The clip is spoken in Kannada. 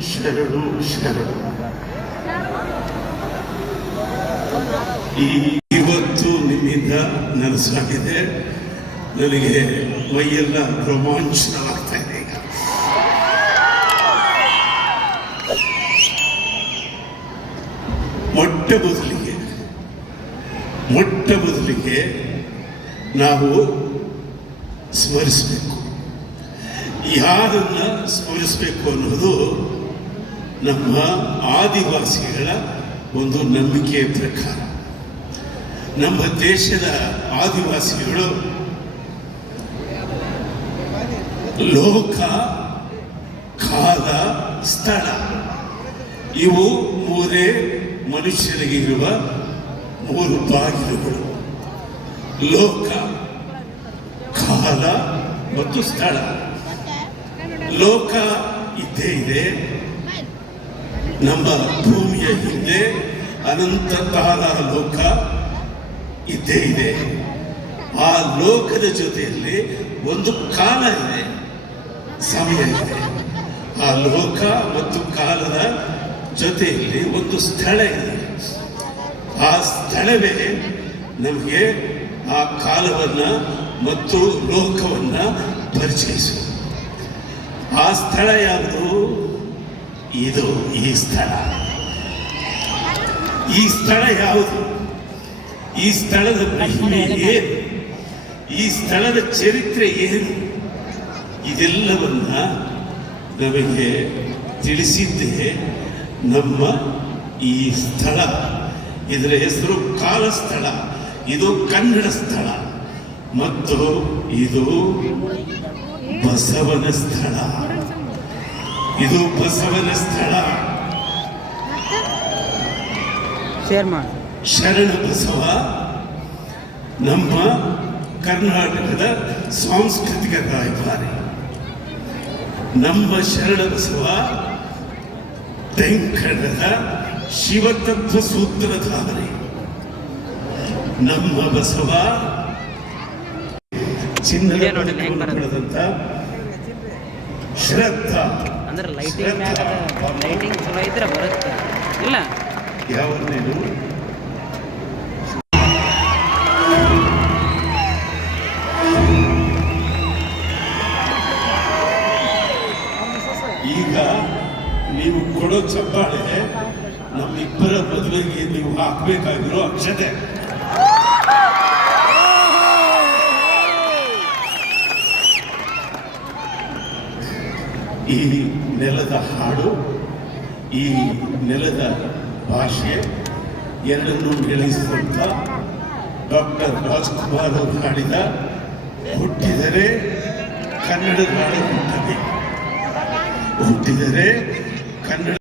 ಶರಣು ಶರಣು. ಇವತ್ತು ನಿಮ್ಮಿಂದ ನನಸಾಗಿದೆ ನನಗೆ ಮೈಯೆಲ್ಲ ರೋಮಾಂಚನವಾಗ್ತಾ ಇದೆ ಈಗ. ಮೊಟ್ಟ ಮೊದಲಿಗೆ ಮೊಟ್ಟ ಮೊದಲಿಗೆ ನಾವು ಸ್ಮರಿಸಬೇಕು. ಯಾರನ್ನ ಸ್ಮರಿಸಬೇಕು ಅನ್ನೋದು ನಮ್ಮ ಆದಿವಾಸಿಗಳ ಒಂದು ನಂಬಿಕೆಯ ಪ್ರಕಾರ. ನಮ್ಮ ದೇಶದ ಆದಿವಾಸಿಗಳು ಲೋಕ, ಕಾಲ, ಸ್ಥಳ, ಇವು ಮೂರೇ ಮನುಷ್ಯನಿಗೆ ಇರುವ ಮೂರು ಬಾಗಿಲುಗಳು. ಲೋಕ, ಕಾಲ ಮತ್ತು ಸ್ಥಳ. ಲೋಕ ಇದ್ದೇ ಇದೆ. ನಮ್ಮ ಭೂಮಿಯ ಹಿಂದೆ ಅನಂತ ಕಾಲ ಲೋಕ ಇದ್ದೇ ಇದೆ. ಆ ಲೋಕದ ಜೊತೆಯಲ್ಲಿ ಒಂದು ಕಾಲ ಇದೆ, ಸಮಯ ಇದೆ. ಆ ಲೋಕ ಮತ್ತು ಕಾಲದ ಜೊತೆಯಲ್ಲಿ ಒಂದು ಸ್ಥಳ ಇದೆ. ಆ ಸ್ಥಳವೇ ನಮಗೆ ಆ ಕಾಲವನ್ನ ಮತ್ತು ಲೋಕವನ್ನ ಪರಿಚಯಿಸುವುದು. ಆ ಸ್ಥಳ ಯಾವುದು? ಇದು ಈ ಸ್ಥಳ. ಈ ಸ್ಥಳ ಯಾವುದು? ಈ ಸ್ಥಳದ ಮಹಿಮೆ ಏನು? ಈ ಸ್ಥಳದ ಚರಿತ್ರೆ ಏನು? ಇದೆಲ್ಲವನ್ನ ನಮಗೆ ತಿಳಿಸಿದ್ದೇ ನಮ್ಮ ಈ ಸ್ಥಳ. ಇದರ ಹೆಸರು ಕಾಲಸ್ಥಳ. ಇದು ಕನ್ನಡ ಸ್ಥಳ. ಮತ್ತು ಇದು ಬಸವನ ಸ್ಥಳ. ಇದು ಬಸವನ ಸ್ಥಳ. ಶರಣ ಬಸವ ನಮ್ಮ ಕರ್ನಾಟಕದ ಸಾಂಸ್ಕೃತಿಕ ರಾಯಭಾರಿ. ನಮ್ಮ ಶರಣ ಬಸವ ತೆಂಕಣದ ಶಿವತತ್ವ ಸೂತ್ರಧಾರಿ ನಮ್ಮ ಬಸವ ಚಿನ್ನದ. ಶ್ರದ್ಧಾ. ಅಂದ್ರೆ ಲೈಟಿಂಗ್ ಮ್ಯಾಗ ಲೈಟಿಂಗ್ ಚಲೋ ಇದ್ರೆ ಬರುತ್ತೆ. ಇಲ್ಲ? ಈಗ ನೀವು ಕೊಡೋ ಚಪ್ಪಾಳೆ ನಮ್ಮಿಬ್ಬರ ಮದುವೆಗೆ ನೀವು ಹಾಕಬೇಕಾಗಿರೋ ಅಕ್ಷತೆ. ಈ ನೆಲದ ಹಾಡು, ಈ ನೆಲದ ಭಾಷೆ ಎರಡನ್ನೂ ಗೆಳಿಸಿದಂಥ ಡಾಕ್ಟರ್ ರಾಜ್ಕುಮಾರ್ ಅವರು ಹಾಡಿದ ಹುಟ್ಟಿದರೆ ಕನ್ನಡ ನಾಡು ಹುಟ್ಟಿದರೆ ಕನ್ನಡ